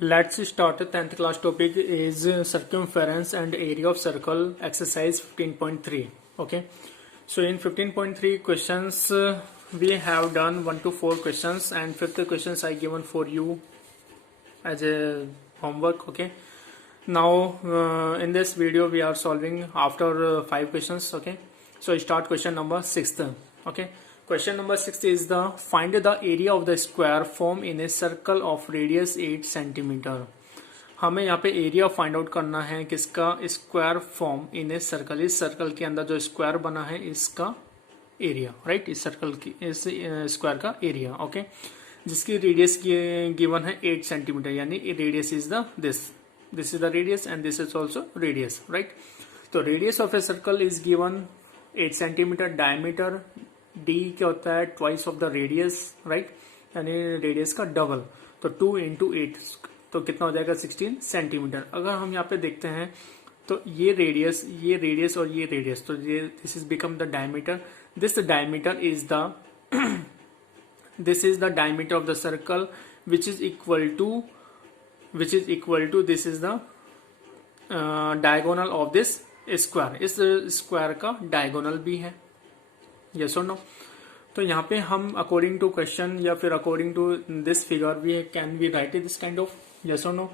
Let's start. 10th class topic is circumference and area of circle, exercise 15.3. Okay, so in 15.3 questions we have done 1 to 4 questions, and fifth questions I given for you as a homework. Okay, now in this video we are solving after 5 questions. Okay, so start question number 6th. Okay, question number 6 is the find the area of the square form in a circle of radius 8 centimetre. हमें यहाँ पे area find out करना है किसका, square form in a circle. इस circle के अंदर जो स्क्वायर बना है इसका एरिया, राइट, इस सर्कल की, इस स्क्वायर का एरिया. ओके, जिसकी रेडियस गिवन है 8 सेंटीमीटर, यानी radius is the this is the radius and this is also radius, right. तो radius of a circle is given 8 centimetre. Diameter D क्या होता है, twice of the radius, right, यानी radius का double. तो 2 into 8 तो कितना हो जाएगा, 16 सेंटीमीटर. अगर हम यहाँ पे देखते हैं तो ये रेडियस और ये रेडियस, तो ये this is become the diameter. This diameter is the this is the diameter of the circle which is equal to this is the diagonal of this square. इस स्क्वायर का डायगोनल भी है, yes और no. तो यहाँ पे हम according to question या फिर according to this figure we can be right this kind of, yes और नो.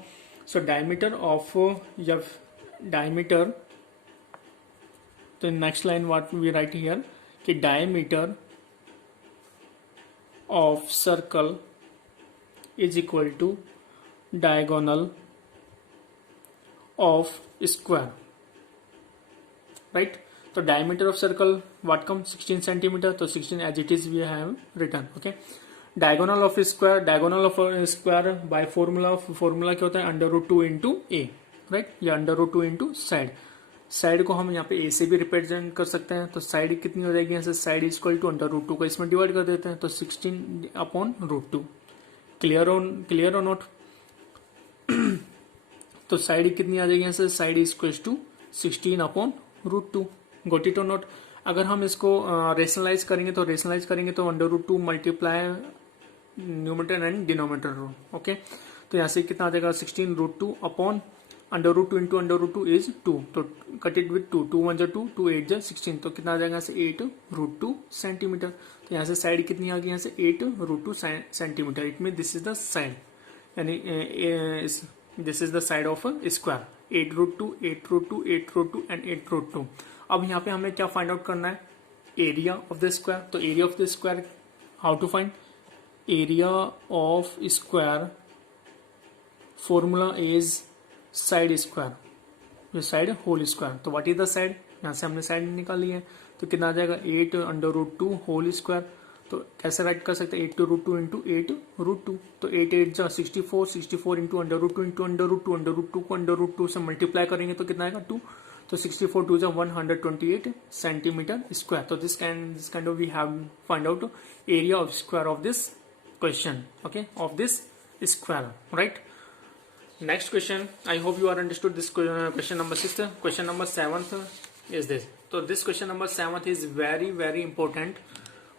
सो डायमीटर ऑफ या डायमीटर, तो next line what we write here कि diameter of circle is equal to diagonal of square, right. तो diameter of circle what come 16 centimetre, तो 16 as it is we have written. Okay, diagonal of square by formula क्या होता है, under root 2 into ए, right, या under root 2 into side को हम यहाँ पे ए से भी रिप्रेजेंट कर सकते हैं. तो साइड कितनी हो जाएगी, यहाँ से side is equal to under root 2 को इसमें डिवाइड कर देते हैं, तो 16 अपॉन रूट 2. क्लियर और नोट. तो साइड कितनी आ जाएगी, यहाँ से side is equal to 16 upon root 2. Got it और नोट. अगर हम इसको रेशनलाइज करेंगे तो under root 2 multiply numerator and denominator. Okay, तो यहाँ से कितना आ जाएगा, 16 root 2 upon under root 2 into under root 2 is 2. तो कट इट विथ 2, 2 1 जा 2, 2 8 जा 16. तो कितना आ जाएगा, यहाँ से 8 रूट 2 सेंटीमीटर. तो यहाँ से साइड कितनी आ गई, यहाँ से 8 root 2 centimetre. It mean this is the side, यानी this is the side of square. 8 root 2, 8 root 2, 8 root 2 and 8 root 2. अब यहाँ पे हमें क्या फाइंड आउट करना है, एरिया ऑफ द स्क्वायर. तो area of the square how to find, area of square formula is side square, ये side whole square. तो व्हाट इज द साइड, यहाँ से हमने साइड निकाली है, तो कितना आ जाएगा, 8 अंडर रूट 2 होल स्क्वायर. तो कैसे राइट कर सकते हैं, 8 रूट 2 इंटू 8 रूट 2. तो 8 8 जा 64, 64 into under root 2 under root 2 को अंडर रूट 2 से मल्टीप्लाई करेंगे तो कितना आएगा, 2. तो 64 2 जा 128 सेंटीमीटर स्क्वायर. तो this kind of we have find out area of square of this question. Okay, of this square, right. Next question, I hope you are understood this question number 6. Question number 7th is this. So this question number 7th is very important.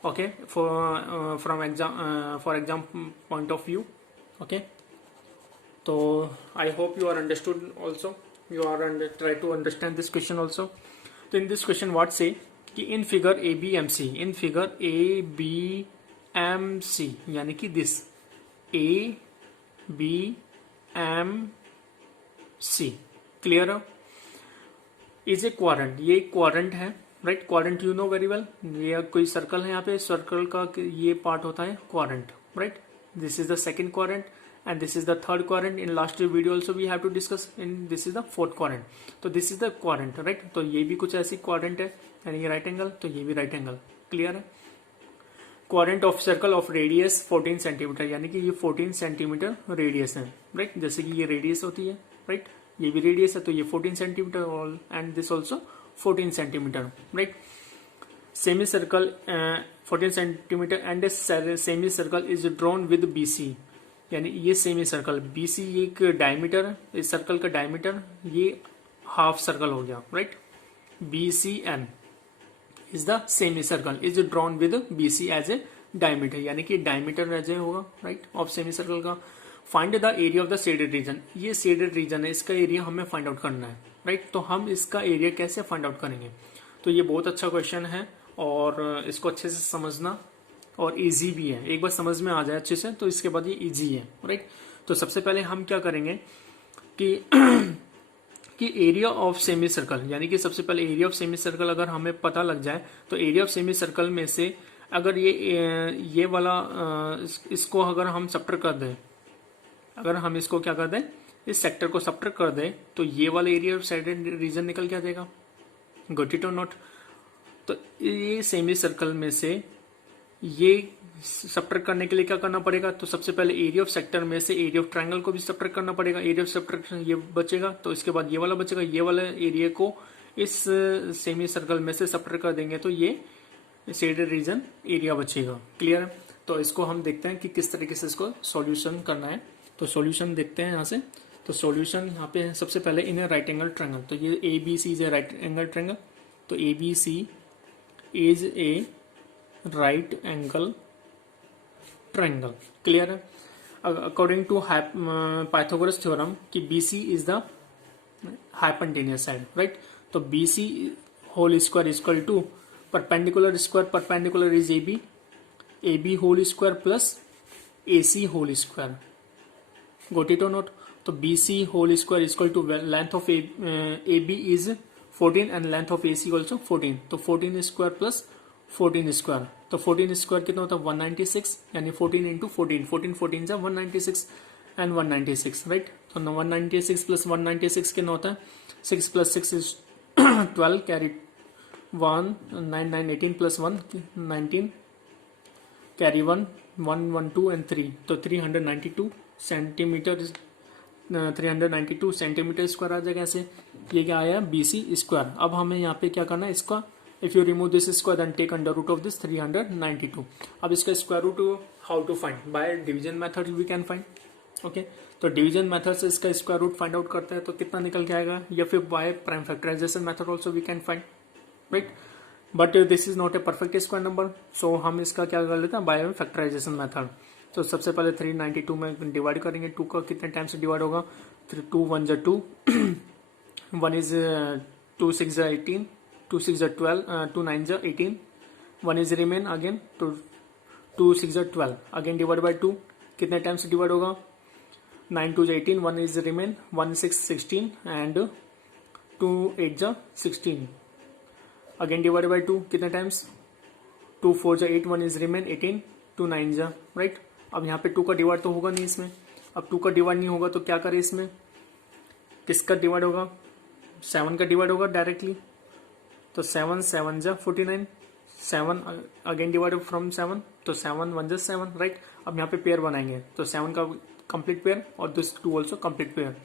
Okay, for exam point of view. Okay, so I hope you are understood also. You are try to understand this question also. So in this question what say कि in figure ABMC, in figure ABMC यानी कि this ABMC clear is a quadrant. ये quadrant है, right. Quadrant you know very well. ये कोई circle है, यहाँ पे सर्कल का ये पार्ट होता है quadrant, right. This is the second quadrant and this is the third quadrant. In last video also we have to discuss in this is the fourth quadrant. तो this is the quadrant, right. तो ये भी कुछ ऐसी quadrant है, यानी ये right angle, तो ये भी राइट एंगल. क्लियर है. Quadrant of circle of radius 14 centimetre, यानी कि ये 14 सेंटीमीटर रेडियस है, राइट. जैसे कि ये रेडियस होती है, राइट, ये भी रेडियस है, तो ये 14 centimetre all and this also 14 centimetre, right. Semi circle 14 centimetre and semi circle is drawn with BC, यानी ये सेमी सर्कल BC ये एक डायमीटर है, इस सर्कल का डायमीटर, ये हाफ सर्कल हो गया, right. BCM is the semi circle is drawn with BC as a diameter, यानी कि डायमीटर एज ए होगा, राइट, ऑफ सेमी सर्कल का. Find the area of the shaded region, ये shaded region है, इसका area हमें फाइंड आउट करना है, राइट। तो हम इसका एरिया कैसे फाइंड आउट करेंगे, तो ये बहुत अच्छा क्वेश्चन है और इसको अच्छे से समझना और इजी भी है। एक बार समझ में आ जाए अच्छे से तो इसके बाद ये इजी है, राइट। तो सबसे पहले हम क्या करेंगे कि कि एरिया ऑफ सेमी सर्कल, यानी कि सबसे पहले एरिया ऑफ सेमी सर्कल अगर हमें पता लग जाए तो एरिया ऑफ सेमी सर्कल में से अगर ये वाला इसको अगर हम सब्ट्रैक्ट कर दें, अगर हम इसको क्या कर दें, इस सेक्टर को सब्ट्रैक्ट कर दें, तो ये वाला एरिया ऑफ शेडेड रीजन निकल के आ जाएगा। गॉट इट और नॉट। तो ये सेमी सर्कल में से ये सब्ट्रैक्ट करने के लिए क्या करना पड़ेगा, तो सबसे पहले एरिया ऑफ सेक्टर में से एरिया ऑफ ट्रायंगल को भी सब्ट्रैक्ट करना पड़ेगा। एरिया ऑफ सब्ट्रैक्शन ये बचेगा, तो इसके बाद ये वाला बचेगा, ये वाला एरिया को इस सेमी सर्कल में से सब्ट्रैक्ट कर देंगे तो ये शेडेड रीजन एरिया बचेगा। क्लियर है। तो इसको हम देखते हैं कि किस तरीके से इसको सॉल्यूशन करना है। तो सॉल्यूशन देखते हैं यहाँ से। तो सॉल्यूशन यहाँ पे सबसे पहले इन राइट एंगल ट्रायंगल, तो ये A B C is a right angle triangle, तो A B C is a right angle triangle. Clear है। अकॉर्डिंग टू पाइथागोरस थ्योरम कि BC is the hypotenuse side, right. तो BC whole square equal to perpendicular square, perpendicular is AB whole square plus AC whole square. Got it और not. तो BC whole square equal to length of AB is 14 and length of AC also 14, तो 14 square plus 14 square, तो 14 square कितना होता है 196, यानी 14 into 14, 14 14 से 196 and 196, right. तो 196 प्लस 196 कितना होता है 6 plus 6 is 12, carry 1 9 9 18 plus 1 19, carry 1 1 1 2 and 3, तो 392 सेंटीमीटर 392 सेंटीमीटर स्क्वायर आ जाएगा ऐसे। ये क्या आया BC स्क्वायर। अब हमें यहाँ पे क्या करना है, इसका if you remove this square then take under root of this 392। अब इसका square root how to find, by division method we can find. Okay, तो डिवीजन मेथड से इसका स्क्वायर रूट फाइंड आउट करते हैं तो कितना निकल के आएगा, या फिर by prime factorisation method also we can find, right. But this is not a perfect square number, so हम इसका क्या कर लेते हैं बाय फैक्टराइजेशन मेथड। तो सबसे पहले 392 में डिवाइड करेंगे, 2 का कितने टाइम से डिवाइड होगा, 2 1 जा 2 1 इज 2 6 जा 18, 2 6 जा 12, 2 9 जा 18, 1 इज रिमेन अगेन, तो 2 6 जा 12 अगेन डिवाइड बाय 2, कितने टाइम से डिवाइड होगा 9 2 जा 18, 1 इज रिमेन, 1 6 16 एंड 2 8 जा 16 अगेन डिवाइड बाय 2, कितने टाइम्स 2 4 जा 8, 1 इज रिमेन 18, 2 9 जा, राइट। अब यहाँ पे 2 का डिवाइड तो होगा नहीं इसमें, अब 2 का डिवाइड नहीं होगा तो क्या करें, इसमें किसका डिवाइड होगा 7 का डिवाइड होगा डायरेक्टली, तो 7 7 जा 49, 7 अगेन डिवाइड फ्रॉम 7, तो 7 1 जा 7, राइट। अब यहाँ पे पेयर बनाएंगे तो 7 का कंप्लीट पेयर और दिस 2 ऑल्सो कंप्लीट पेयर,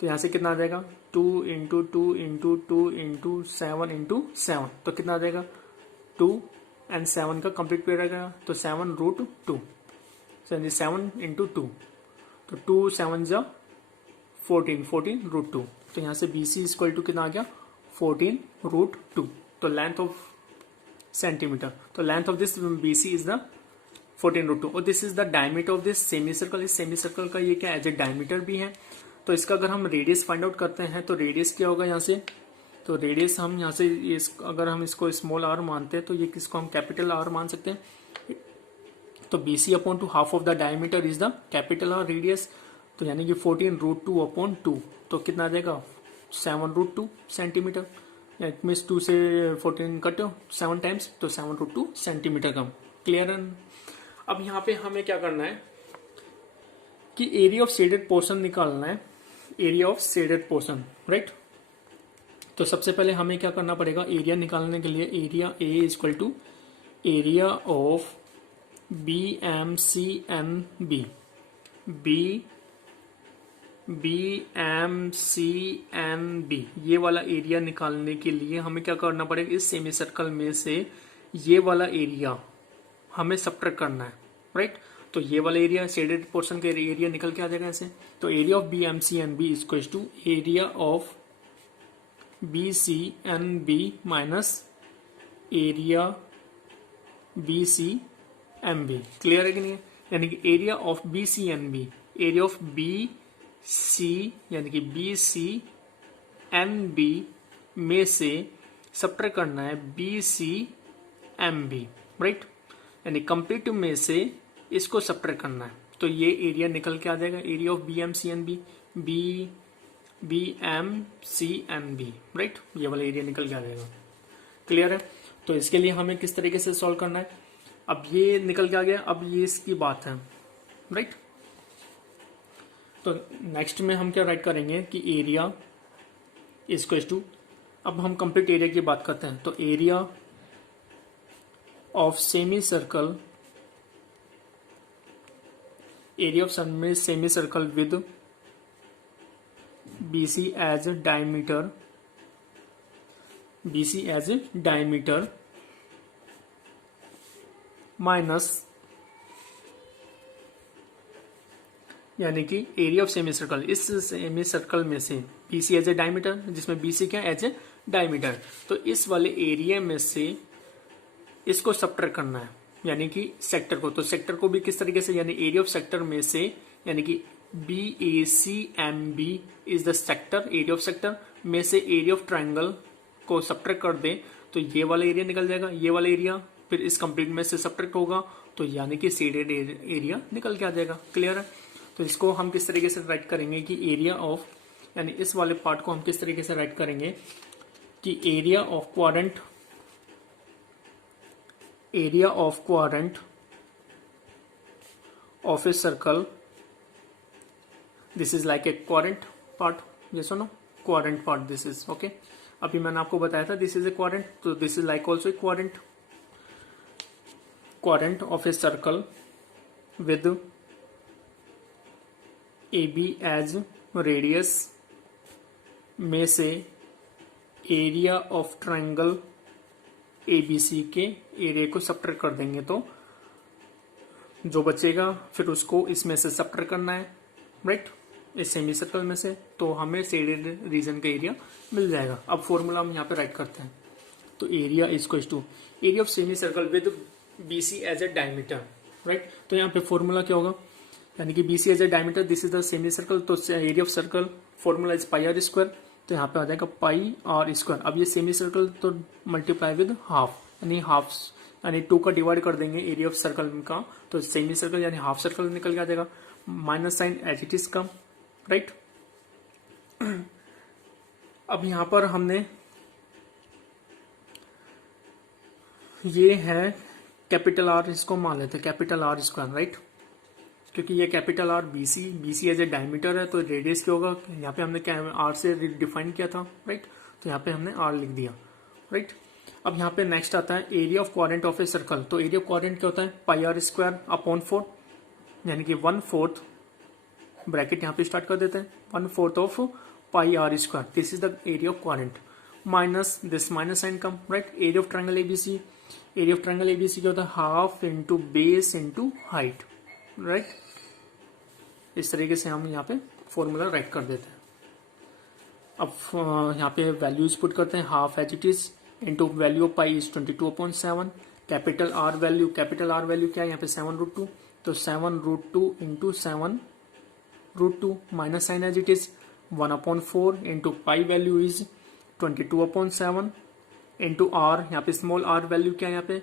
तो यहाँ से कितना आ जाएगा 2 इंटू 2 इंटू 2 इंटू 7 इंटू 7, तो कितना आ जाएगा 2 एंड 7 का कंप्लीट पेयर आएगा, तो 7 रूट 2, 7 इंटू 2, तो 2 7 जा 14, 14 रूट 2, तो यहाँ से BC इक्वल टू कितना आ गया 14 रूट 2, तो लेंथ ऑफ सेंटीमीटर, तो length of this BC is the 14 root 2 और this is the diameter of this semi circle. इस सेमी सर्कल का ये क्या एज ए डायमीटर भी है। तो इसका अगर हम रेडियस फाइंड आउट करते हैं तो रेडियस क्या होगा यहाँ से, तो रेडियस हम यहाँ से अगर हम इसको स्मॉल r मानते हैं तो ये किसको हम कैपिटल R मान सकते हैं, तो BC upon two half of the diameter is the capital R radius, तो यानी कि 14 रूट 2 अपॉन 2, तो कितना आ जाएगा 7 रूट 2 सेंटीमीटर, इट मीन्स 2 से 14 कट 7 टाइम्स, तो 7 रूट 2 सेंटीमीटर का। क्लियर है। अब यहाँ पे हमें क्या करना है कि एरिया ऑफ शेडेड पोर्शन निकालना है, area of shaded portion, right. तो सबसे पहले हमें क्या करना पड़ेगा, एरिया निकालने के लिए area A equal to area of BMCNB, BMCNB ये वाला एरिया निकालने के लिए हमें क्या करना पड़ेगा, इस सेमी सर्कल में से ये वाला एरिया हमें सब्ट्रैक्ट करना है, राइट। तो ये वाला एरिया शेडेड पोर्शन के एरिया निकल के आ जाएगा ऐसे, तो area of BMCNB equal to area of BCNB minus area BCMB। Clear है कि नहीं, यानी कि area of BCNB area of B C यानी कि बी सी एम बी में से सब्ट्रैक्ट करना है B C M B, right, यानी कंपेरेटिव में से इसको सब्ट्रैक्ट करना है। तो ये एरिया निकल के आ जाएगा, area of B M C M B, B M C M B, right, ये वाला एरिया निकल के आ जाएगा। क्लियर है? तो इसके लिए हमें किस तरीके से सॉल्व करना है, अब ये निकल के आ गया, अब ये इसकी बात है, राइट। तो नेक्स्ट में हम क्या राइट करेंगे कि एरिया इज टू, अब हम कंप्लीट एरिया की बात करते हैं, तो area of semi circle, area of semi circle with BC as diameter, BC as diameter minus यानी कि एरिया ऑफ सेमी सर्कल, इस सेमी सर्कल में से BC एज ए डायमीटर, जिसमें BC क्या एज ए डायमीटर, तो इस वाले एरिया में से इसको सब्ट्रैक्ट करना है, यानी कि सेक्टर को। तो सेक्टर को भी किस तरीके से, यानी एरिया ऑफ सेक्टर में से, यानी कि BACMB is the sector, area of sector में से एरिया ऑफ ट्राइंगल को सब्ट्रैक्ट कर दें तो ये वाला एरिया निकल जाएगा, ये वाला एरिया फिर इस कंप्लीट में से सब्ट्रैक्ट होगा तो यानी कि शेडेड एरिया निकल के आ जाएगा। क्लियर है? तो इसको हम किस तरीके से राइट करेंगे कि एरिया ऑफ, यानी इस वाले पार्ट को हम किस तरीके से राइट करेंगे कि area of quadrant, area of quadrant of a circle, this is like a quadrant part, yes or no, quadrant part this is, okay. अभी मैंने आपको बताया था दिस इज ए क्वाड्रेंट, तो this is like also a quadrant, quadrant of a circle with AB as radius में से area of triangle ABC के area को सब्ट्रैक्ट कर देंगे तो जो बचेगा फिर उसको इसमें से सब्ट्रैक्ट करना है, राइट, इस सेमी सर्कल में से, तो हमें शेडेड रीजन का एरिया मिल जाएगा। अब फॉर्मूला हम यहाँ पे राइट करते हैं, तो area is equal to area of semi circle with BC as a diameter, right. तो यहाँ पे फॉर्मूला क्या होगा, यानी कि BC as a diameter, this is the semi circle, तो area of circle formula is pi are square, तो यहाँ पे आ जाएगा पाई आर स्क्वायर। अब ये सेमी सर्कल तो मल्टीप्लाई विद हाफ, यानी हाफ, यानी 2 का डिवाइड कर देंगे एरिया ऑफ सर्कल का, तो सेमी सर्कल यानी हाफ सर्कल निकल के आ जाएगा, minus sign as it is का, राइट। अब यहां पर हमने ये है कैपिटल आर, इसको मान लेते हैं कैपिटल आर स्क्वायर, राइट, क्योंकि ये capital R BC as a diameter है, तो रेडियस क्या होगा, यहाँ पे हमने आर से डिफाइन किया था, राइट, तो यहाँ पे हमने आर लिख दिया, राइट। अब यहाँ पे नेक्स्ट आता है area of quadrant of a circle, तो एरिया ऑफ क्वाड्रेंट क्या होता है, पाई आर स्क्वायर अपॉन 4, यानी कि 1/4, ब्रैकेट यहाँ पे स्टार्ट कर देते हैं, 1/4 of pi are square, this is the area of quadrant, minus this minus sign come, right. Area of triangle ABC, area of triangle ABC क्या होता है, half into base into height, right. इस तरीके से हम यहाँ पे फॉर्मूला राइट कर देते हैं। अब यहाँ पे वैल्यूज पुट करते हैं, half as it is into value of pi is 22/7, capital R value क्या है यहाँ पे 7√2, तो 7√2 into 7√2 minus sign as it is 1/4 into pi value is 22/7 into R, यहाँ पे स्मॉल आर वैल्यू क्या है यहाँ पे,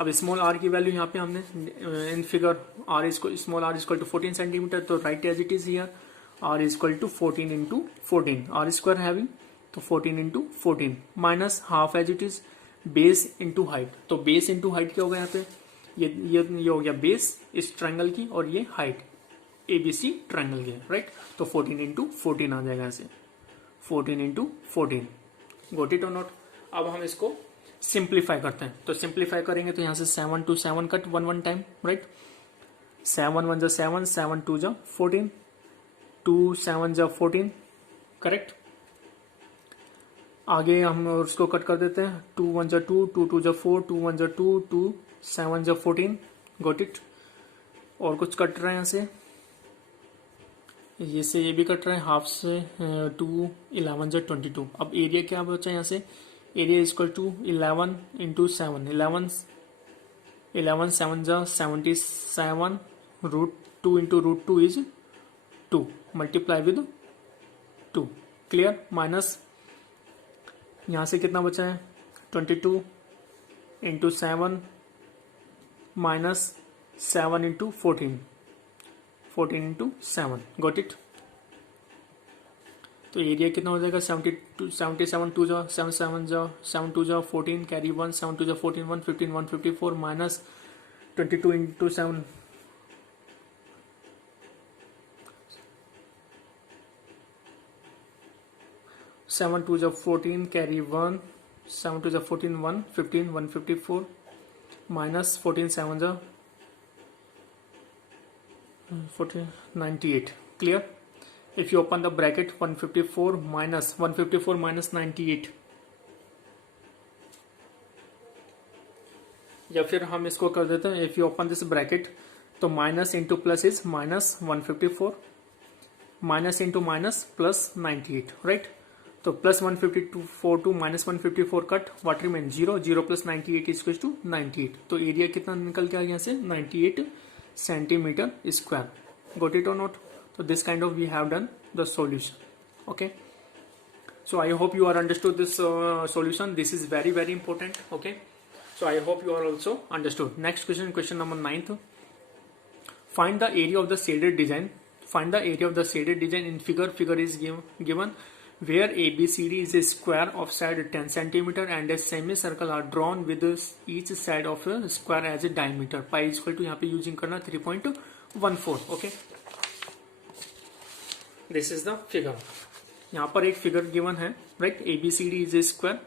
अब स्मॉल आर की वैल्यू यहाँ पे हमने इन फिगर आर इसको small r equal to 14 centimetre, तो right as it is here r equal to 14 into 14, r square having, तो 14 into 14 minus half as it is base into height, तो base into height क्या होगा यहाँ पे, ये हो गया बेस इस ट्राइंगल की और ये हाइट ABC ट्राइंगल की, राइट, तो 14 इंटू 14 आ जाएगा ऐसे, 14 इंटू 14, गोट इट और नॉट। अब हम इसको सिंप्लीफाई करते हैं, तो सिंप्लीफाई करेंगे तो यहाँ से 7 to 7 कट 1 टाइम, राइट, 7 1 जा 7, 7 2 जा 14, 2 7 जा 14, करेक्ट। आगे हम उसको कट कर देते हैं, 2 1 जा 2, 2 2 जा 4, 2 1 जा 2, 2 7 जा 14, गोट इट। और कुछ कट रहा है यहाँ से, ये से ये भी कट रहा है, हाफ से 2 11 जा 22। अब एरिया क्या बचा यहाँ से, एरिया इक्वल टू 11 इंटू 7, 11 7 जा 77, √2 into √2 is 2 multiply with 2, clear. Minus यहाँ से कितना बचा है 22 into 7 minus 7 into 14 into 7, got it. तो एरिया कितना हो जाएगा 77 टू जो 7 जो 7 टू जो 14 कैरी 1 7 टू जो 14 115 154 माइनस 22 इंटू 7 7 टू जो 14 कैरी 1 7 टू जो 14 115 154 माइनस 14 7 जो 14 98, clear. If you open the bracket 154 minus 98, या फिर हम इसको कर देते हैं if you open this bracket, तो minus into plus is minus 154 minus into minus plus 98, right. तो plus 154 to minus 154 cut, what remain 0 0 plus 98 equals to 98। तो एरिया कितना निकल के आ गया से 98 सेंटीमीटर स्क्वायर, गॉट इट और not. So this kind of we have done the solution. Okay, so I hope you are understood this solution. This is very very important. Okay, so I hope you are also understood. Next question, question number 9th. Find the area of the shaded design. Find the area of the shaded design in figure. Figure is given where ABCD is a square of side 10 centimeter and a semicircle are drawn with each side of a square as a diameter. Pi is equal to यहाँ पे using करना 3.14. Okay. This is the figure. यहाँ पर एक figure given है, right. ABCD is a square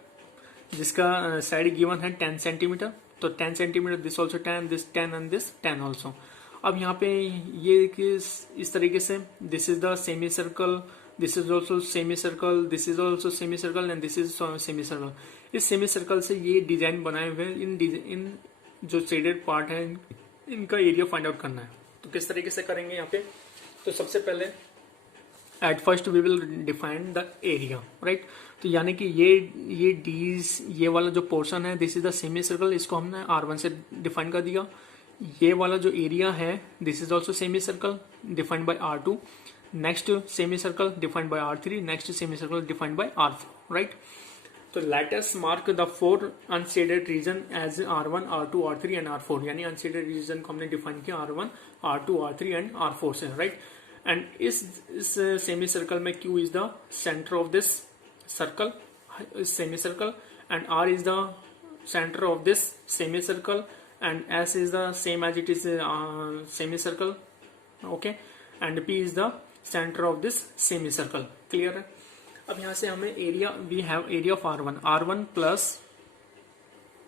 जिसका side given है 10 centimetre. तो 10 centimetre, this also 10, this 10 and this 10 also. अब यहाँ पे ये इस तरीके से this is the semi circle, this is also semi circle, this is also semi circle and this is semi circle. इस सेमी सर्कल से ये डिजाइन बनाए हुए इन जो शेडेड पार्ट है इनका एरिया फाइंड आउट करना है। तो किस तरीके से करेंगे यहाँ पे, तो सबसे पहले at first we will define the area, right. तो यानी कि ये डीज ये वाला जो पोर्शन है this is the semi circle, इसको हमने R1 से डिफाइन कर दिया। ये वाला जो एरिया है this is also semi circle defined by R2, next semi circle defined by R3, next semi circle defined by R4, right. तो let us mark the 4 unshaded region as R1 R2 R3 and R4, यानी unshielded reason को हमने define किया R1 R2 R3 and R4 से, right. And इस semi circle में Q is the centre of this circle, semi circle, and R is the centre of this semi circle, and S is the same as it is semi circle, okay, and P is the centre of this semi circle, clear है। अब यहां से हमें area, we have area of R1 plus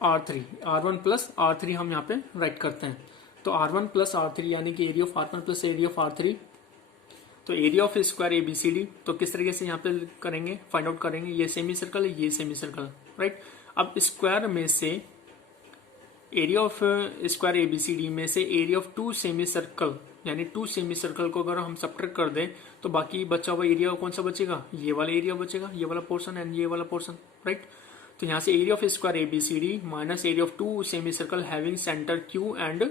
R3, R1 plus R3 हम यहाँ पे right करते हैं। तो R1 प्लस R3 यानी कि area of R1 plus area of R3, तो एरिया ऑफ स्क्वायर ABCD। तो किस तरीके से यहाँ पे करेंगे, फाइंड आउट करेंगे, ये सेमी सर्कल है, ये सेमी सर्कल, राइट। अब स्क्वायर में से एरिया ऑफ स्क्वायर ABCD में से एरिया ऑफ 2 सेमी सर्कल, यानी 2 सेमी सर्कल को अगर हम सब्ट्रैक्ट कर दें तो बाकी बचा हुआ एरिया कौन सा बचेगा, ये वाला एरिया बचेगा, ये वाला पोर्शन एंड ये वाला पोर्शन, राइट। तो यहाँ से area of square ABCD minus area of 2 semi circle having centre Q and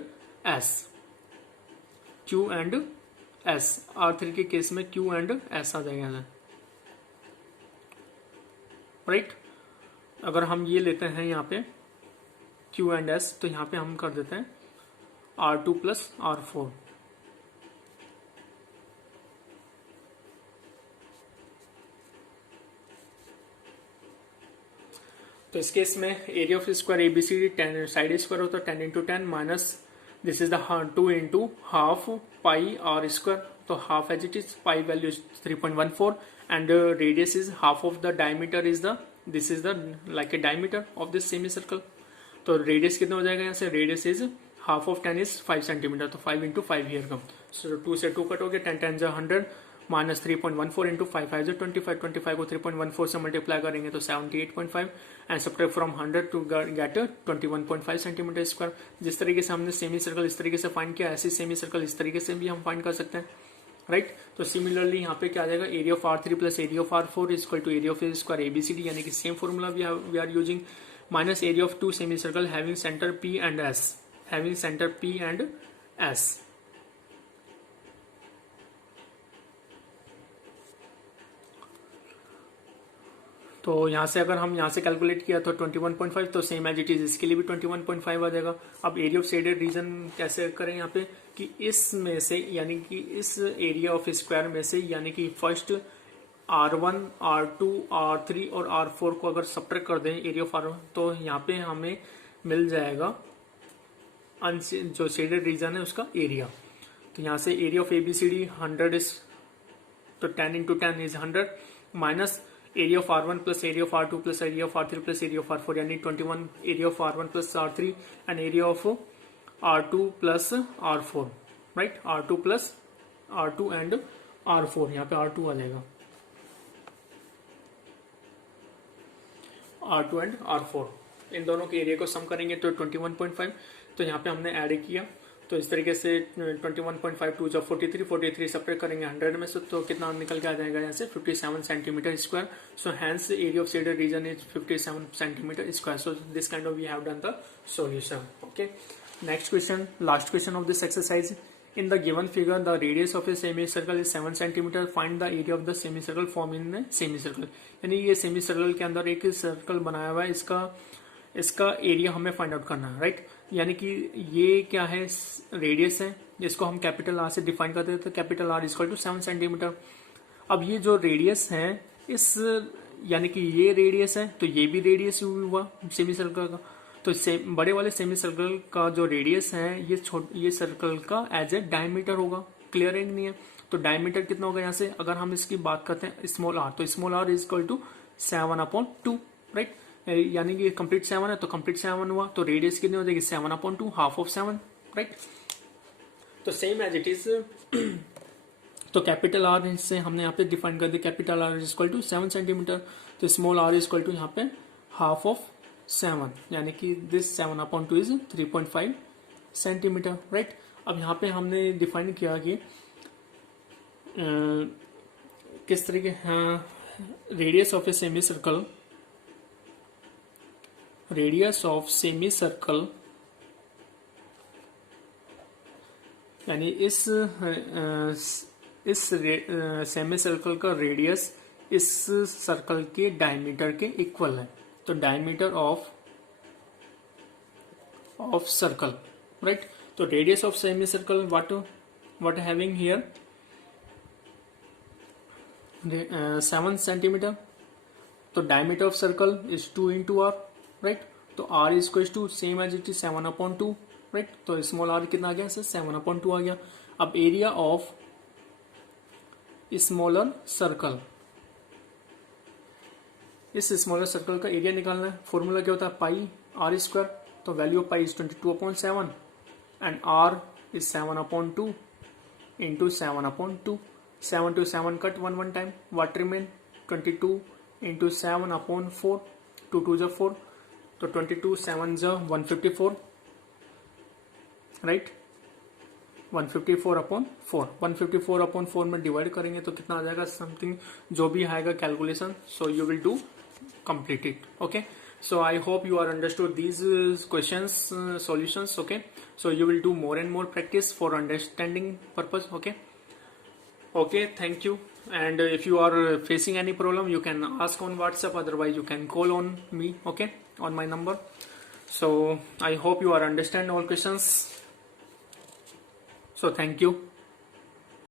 S, R3 के केस में Q एंड S आ जाएगा, राइट। अगर हम ये लेते हैं यहाँ पे Q एंड S, तो यहाँ पे हम कर देते हैं R2 प्लस R4, तो इस केस में area of square ABCD 10 side square होता है 10 into 10 minus this is the 2 into half pi R square, तो half as it is, pi value is 3.14 and radius is half of the diameter is the, this is the like a diameter of this semi circle. तो radius कितना हो जाएगा यहाँ से, radius is half of 10 is 5 centimetre, तो 5 into 5 here come, सो 2 से 2 cut हो गया, 10 10 जा 100 माइनस 3.14 इंटू 5 5 25, 25 को 3.14 से मल्टीप्लाई करेंगे तो 78.5 and subtract from 100 to get 21.5 centimetre square. जिस तरीके से हमने सेमी सर्कल इस तरीके से फाइंड किया, ऐसे सेमी सर्कल इस तरीके से भी हम फाइंड कर सकते हैं, राइट। तो सिमिलरली यहाँ पे क्या आ जाएगा, area of R3 plus area of R4 is equal to area of square ABCD, यानी कि same formula we are using, minus area of 2 semi circle having centre P and S, having centre P and S, तो यहाँ से अगर हम यहाँ से calculate किया तो 21.5, तो सेम एज इट इज इसके लिए भी 21.5 आ जाएगा। अब एरिया ऑफ शेडेड रीजन कैसे करें यहाँ पे कि इसमें से यानी कि इस एरिया ऑफ स्क्वायर में से यानी कि फर्स्ट R1, R2, R3 और R4 को अगर सब्ट्रैक्ट कर दें एरिया ऑफ R1, तो यहाँ पे हमें मिल जाएगा जो शेडेड रीजन है उसका एरिया। तो यहाँ से एरिया ऑफ ABCD 100 इज, तो 10 into 10 is 100 minus area of R1 plus area of R2 plus area of R3 plus area of R4 यानी 21 area of R1 plus R3 and area of R2 plus R4, right. R2 plus R2 and R4, यहाँ पे R2 आ जाएगा, R2 and R4 इन दोनों के area को सम करेंगे तो 21.5। तो यहाँ पे हमने ऐड किया, तो इस तरीके से 21.5 2 जब 43 43 सेपरेट करेंगे 100 में से, तो कितना निकल के आ जाएगा यहाँ से 57 centimetre square. So hence area of shaded region is 57 centimetre square. So this kind of we have done the solution. Okay, next question, last question of this exercise. In the given figure, the radius of a semicircle is 7 centimeter. Find the area of the semicircle formed in a semicircle. यानी ये semicircle के अंदर एक circle बनाया हुआ है, इसका area हमें फाइंड आउट करना है, राइट। यानी कि ये क्या है, रेडियस है, जिसको हम कैपिटल आर से डिफाइन करते हैं, तो capital R equal to 7 centimetre. अब ये जो रेडियस है इस, यानी कि ये रेडियस है तो ये भी रेडियस हुआ सेमी सर्कल का। तो बड़े वाले सेमी सर्कल का जो रेडियस है ये सर्कल का एज ए डायमीटर होगा। क्लियर है नहीं है? तो डायमीटर कितना होगा यहाँ से, अगर हम इसकी बात करते हैं स्मॉल आर, तो small are is equal to 7/2, right. यानी कि कंप्लीट 7 है तो कंप्लीट 7 हुआ, तो रेडियस कितनी हो जाएगी 7/2, हाफ ऑफ 7, राइट। तो सेम एज इट इज, तो कैपिटल आर से हमने यहाँ पे डिफाइन कर दिया, capital r is equal to 7 centimetre, तो small are is equal to यहाँ पे हाफ ऑफ 7, यानी कि दिस 7/2 इज 3.5 सेंटीमीटर, राइट। अब यहाँ पे हमने डिफाइन किया कि किस तरीके, radius of a semi circle, radius of semi circle यानी इस सेमी सर्कल का रेडियस इस सर्कल के डायमीटर के इक्वल है। तो डायमीटर ऑफ सर्कल, राइट। तो radius of semi circle what having here 7 centimetre, तो diameter of circle is 2 into r, right. तो r is equal to same as it is 7/2, right. तो small r कितना आ गया, 7/2 आ गया। अब एरिया ऑफ स्मॉलर सर्कल, इस स्मॉलर सर्कल का एरिया निकालना है। फॉर्मूला क्या होता है, पाई आर स्क्वायर, तो value of pi is 22/7 and R is 7/2 into 7/2। 7 to 7 cut 1 time, what remain 22 into 7/4, 2 2 जा 4, तो 22 7 जा 154, राइट। 154/4, 154/4 में डिवाइड करेंगे तो कितना आ जाएगा, समथिंग जो भी आएगा calculation, so you will do complete it. Okay, so I hope you are understood these questions solutions. Okay, so you will do more and more practice for understanding purpose. Okay, thank you. And if you are facing any problem, you can ask on WhatsApp, otherwise you can call on me, okay, on my number. So I hope you are understand all questions. So thank you.